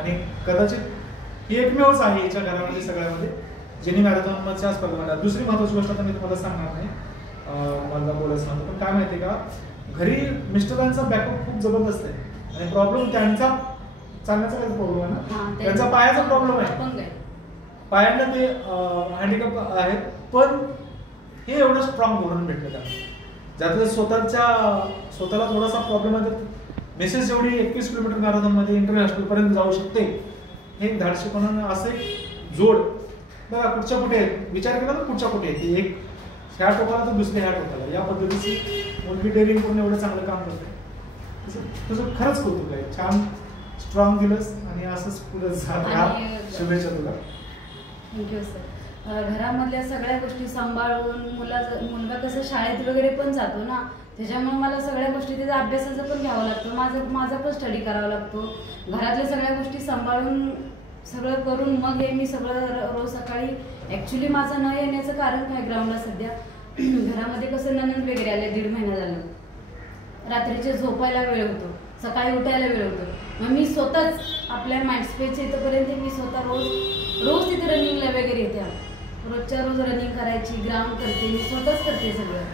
आणि कदाचित ही एकमेवच आहे याच्या घरामध्ये सगळ्यामध्ये ज्यांनी मॅरेथॉनच्या स्पर्धा म्हणतात. दुसरी महत्वाची गोष्ट आता मी तुम्हाला सांगणार नाही, मला बोलायचं नव्हतं, पण काय माहिती का, घरी मिस्टरांचा बॅकअप खूप जबरदस्त आहे आणि प्रॉब्लेम त्यांचा चालण्याचा काही प्रॉब्लेम आहे ना, त्यांचा पायाचा प्रॉब्लेम आहे, पायांना ते हँडिकॅप आहेत, पण हे एवढं स्ट्रॉंग म्हणून भेटलं त्यांना. ज्यातलं स्वतःला थोडासा प्रॉब्लेम आहे, मेसेज एवढी 21 किलोमीटर मॅरेथॉनमध्ये इंटरनॅशनल पर्यंत जाऊ शकते, हे धाडशीपणानं असे जोड बघा कुठच्या कुठे आहेत, विचार केला तर कुठच्या कुठे आहे, एक ह्या टोकाला तर दुसऱ्या ह्या टोकाला, या पद्धतीची मुलगी डेअरिंग करून एवढं चांगलं काम करते. तुझं खरंच कौतुक आहे, छान स्ट्रॉंग दिलंस आणि असंच पुढे जात राहा. शुभेच्छा तुला. Thank you sir. घरामधल्या सगळ्या गोष्टी सांभाळून मुलगा कसं शाळेत वगैरे पण जातो ना, त्याच्यामुळे मला सगळ्या गोष्टी त्याचा अभ्यासाचं पण घ्यावं लागतं, माझा पण स्टडी करावा लागतो. घरातल्या सगळ्या गोष्टी सांभाळून सगळं करून मग हे मी सगळं रोज सकाळी. ॲक्च्युली माझं न येण्याचं कारण काय, ग्राउंडला सध्या घरामध्ये कसं नणंद वगैरे आले, 1.5 महिना झालं, रात्रीचे झोपायला वेळ होतो, सकाळी उठायला वेळ होतो. मग मी स्वतःच आपल्या माइंडस्पेसच्या इथंपर्यंत मी स्वतः रोज तिथे रनिंगला वगैरे येते. रोजच्या रोज रनिंग करायची, ग्राउंड करते, मी स्वतःच करते सगळं.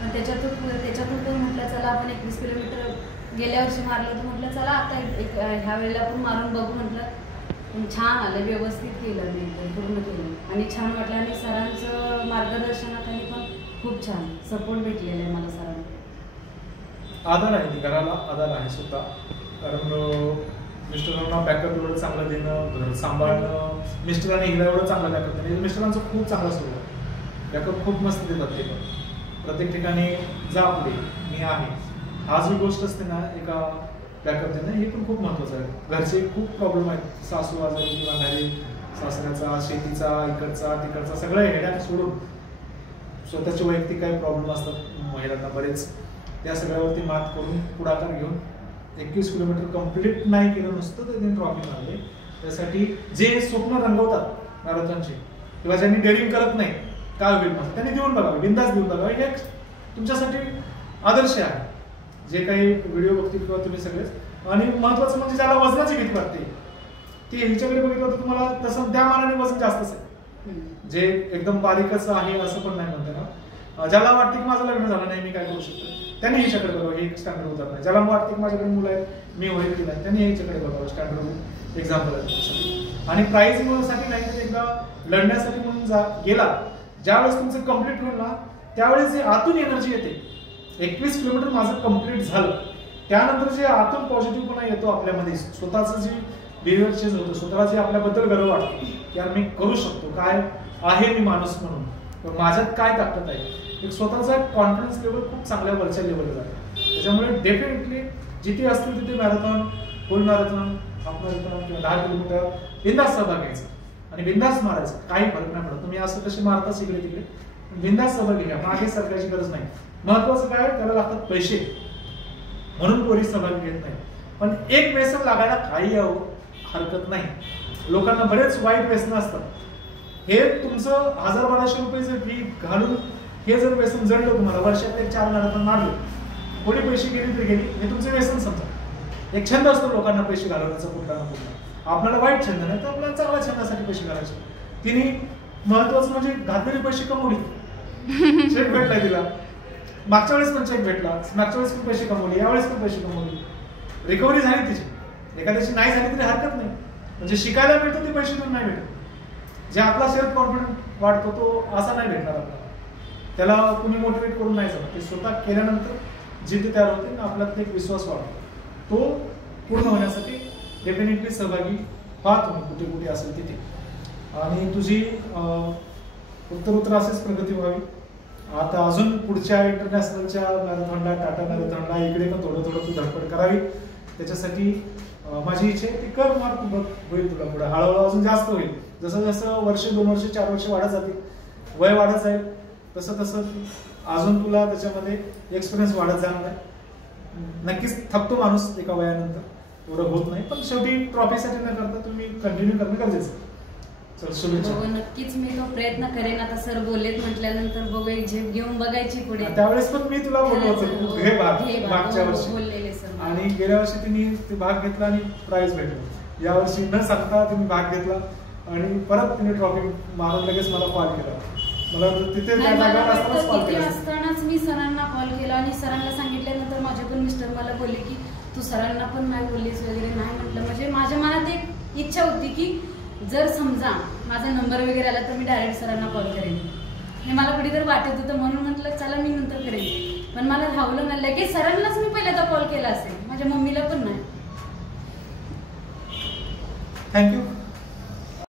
पण त्याच्यातून पण म्हटलं चला आपण 21 किलोमीटर गेल्या वर्षी मारलं, तर म्हटलं चला आता ह्या वेळेला आपण मारून बघू म्हटलं. पण छान आलं, व्यवस्थित केलं मी, पूर्ण केलं आणि छान वाटलं. आणि सरांचं मार्गदर्शनाखाली पण खूप छान सपोर्ट भेटलेला आहे मला सरांना. आधार आहे, घराला आधार आहे सुद्धा, कारण मिस्टरांना बॅकअप एवढं चांगलं देणं, घर सांभाळणं, मिस्टरांनी हिला एवढं चांगलं बॅकअप देणं, मिस्टरांचं खूप चांगलं सुरू आहे, बॅकअप खूप मस्त देतात ते पण. प्रत्येक ठिकाणी जा पुढे मी आहे, हा जी गोष्ट असते ना एका बॅकअप देणं, हे पण खूप महत्त्वाचं आहे. घरचे खूप प्रॉब्लेम आहेत, सासू आजारी किंवा घरी सासऱ्याचा, शेतीचा, इकडचा तिकडचा सगळं हेड्याने सोडून स्वतःचे वैयक्तिक काही प्रॉब्लेम असतात महिलांना बरेच, त्या सगळ्यावरती मात करून पुढाकार घेऊन 21 किलोमीटर कंप्लीट नाही केलं नुसतं तर त्यांनी ट्रॉफी मारले. त्यासाठी जे स्वप्न रंगवतात मॅरेथॉनचे किंवा ज्यांनी डेअरिंग करत नाही काय होईल माझं, त्यांनी देऊन बघावं, बिंदास देऊन बघावं, हे तुमच्यासाठी आदर्श आहे. जे काही व्हिडिओ बघतील किंवा तुम्ही सगळेच. आणि महत्वाचं म्हणजे ज्याला वजनाची भीती वाटते ती ह्यांच्याकडे बघितलं तर तुम्हाला तसं त्या मानाने वजन जास्तच आहे, जे एकदम बारीकच आहे असं पण नाही म्हणते ना. ज्याला वाटतं की माझं लग्न झालं नाही मी काय करू शकतो त्यांनी ह्याच्याकडे बघावं, हे स्टँडर्ड उदाहरण आहे. ज्याला वाटतं की माझ्याकडे मुलं आहेत मी होईल की नाही त्यांनी ह्याच्याकडे बघावं, स्टँडर्ड एक्झाम्पल आहे. आणि प्राईज साठी नाही तर एकदा लढण्यासाठी म्हणून गेला, ज्यावेळेस तुमचं कम्प्लीट होईल ना त्यावेळेस जे आतून एनर्जी येते, 21 किलोमीटर माझं कम्प्लीट झालं त्यानंतर जे आतून पॉझिटिव्हपणा येतो आपल्यामध्ये, स्वतःचं जे बिहेवियर चेंज होतं, स्वतःला जे आपल्याबद्दल गर्व वाटतो की यार मी करू शकतो, काय आहे मी माणूस म्हणून, माझ्यात काय ताकद आहे, एक स्वतःचा कॉन्फिडन्स लेवल खूप चांगल्या वरच्या लेवलला जातो. त्याच्यामुळे डेफिनेटली जिथे असतील तिथे मॅरेथॉन, फुल मॅरेथॉन, हाफ मॅरेथॉन किंवा 10 किलोमीटर बिंदास सहभाग घ्यायचा आणि बिंदास मारायचं, काही फरक नाही पडत. तुम्ही असं कसे मारता इकडे तिकडे, बिंदास सहभाग घ्या, मागे सरकारची गरज नाही. महत्वाचं काय, त्याला लागतात पैसे म्हणून पोरी सहभाग घेत नाही. पण एक व्यसन लागायला काही हरकत नाही. लोकांना बरेच वाईट व्यसन असतात, हे तुमचं 1000-1200 रुपये फी घालून हे जर व्यसन जडलं तुम्हाला, वर्षात 4 मॅरेथॉन मारले, थोडी पैसे गेली तर गेली, हे तुमचं व्यसन समजा. एक छंद असतो लोकांना पैसे घालवण्याचा कुठला ना कुठला, आपल्याला वाईट छंद नाही तर आपल्याला चांगल्या छंदासाठी पैसे घालायचे. तिने महत्वाचं म्हणजे घातलेले पैसे कमवले, चेक भेटला तिला, मागच्या वेळेस पण चेक भेटला, मागच्या वेळेस पण पैसे कमवले, यावेळेस पण पैसे कमवले, रिकव्हरी झाली तिची. एखाद्याची नाही झाली तरी हरकत नाही, म्हणजे शिकायला मिळतं ते पैसे देऊन नाही भेटत. जे आपला सेल्फ कॉन्फिडन्स वाढतो तो असा नाही भेटणार आपल्याला, त्याला कुणी मोटिवेट करून नाही जमत. ते स्वतः केल्यानंतर जिथे तयार होते ना आपल्यात एक विश्वास वाढतो, तो पूर्ण होण्यासाठी डेफिनेटली सहभागी व्हा तुम्ही कुठे कुठे असेल तिथे. आणि तुझी उत्तर असेच प्रगती व्हावी. आता अजून पुढच्या इंटरनॅशनलच्या मॅरेथॉनला, टाटा मॅरेथॉनला इकडे पण थोडं थोडं तू धडपड करावी. त्याच्यासाठी माझी इच्छा आहे ती कर, मार्क होईल तुला पुढे हळूहळू अजून जास्त होईल. जसं जसं वर्ष 2 वर्ष 4 वर्ष वाढत जातील, वय वाढत जाईल, तसं तसं अजून तुला त्याच्यामध्ये एक्सपिरियन्स वाढत जाणार आहे. नक्कीच थकतो माणूस एका वयानंतर, एवढं होत नाही, पण शेवटी ट्रॉफीसाठी न करता तुम्ही कंटिन्यू करणं गरजेचं आहे. नक्कीच मी तो प्रयत्न करेन. आता सर बोललेत म्हटल्यानंतर बघू, एक झेप घेऊन बघायची पुढे. त्यावेळेस पण मी तुला बोललो होतो घे भाग, मागच्या वर्षी बोललेले सर, आणि गेल्या वर्षी तिने भाग घेतला आणि प्राइज भेटला. यावर्षी न सांगता तुम्ही भाग घेतला आणि परत तुम्ही ट्रॉफी मारून लगेच मला कॉल केला. मला तिथे त्या जागेवर असतानाच कॉल तिथे केला. असतानाच मी सरांना कॉल केला आणि सरांना सांगितल्यानंतर माझे पण मिस्टर मला बोलले की तू सरांना पण नाही बोललीस वगैरे. नाही म्हटलं, म्हणजे माझ्या मनात एक इच्छा होती की जर समजा माझा नंबर वगैरे आला तर मी डायरेक्ट सरांना कॉल करेन. हे मला कुठेतरी वाटत होतं, म्हणून म्हटलं चला मी नंतर करेन. पण मला धावलं नाही, लगेच सरांनाच मी पहिल्यांदा कॉल केला असेल, माझ्या मम्मीला पण नाही. थँक्यू.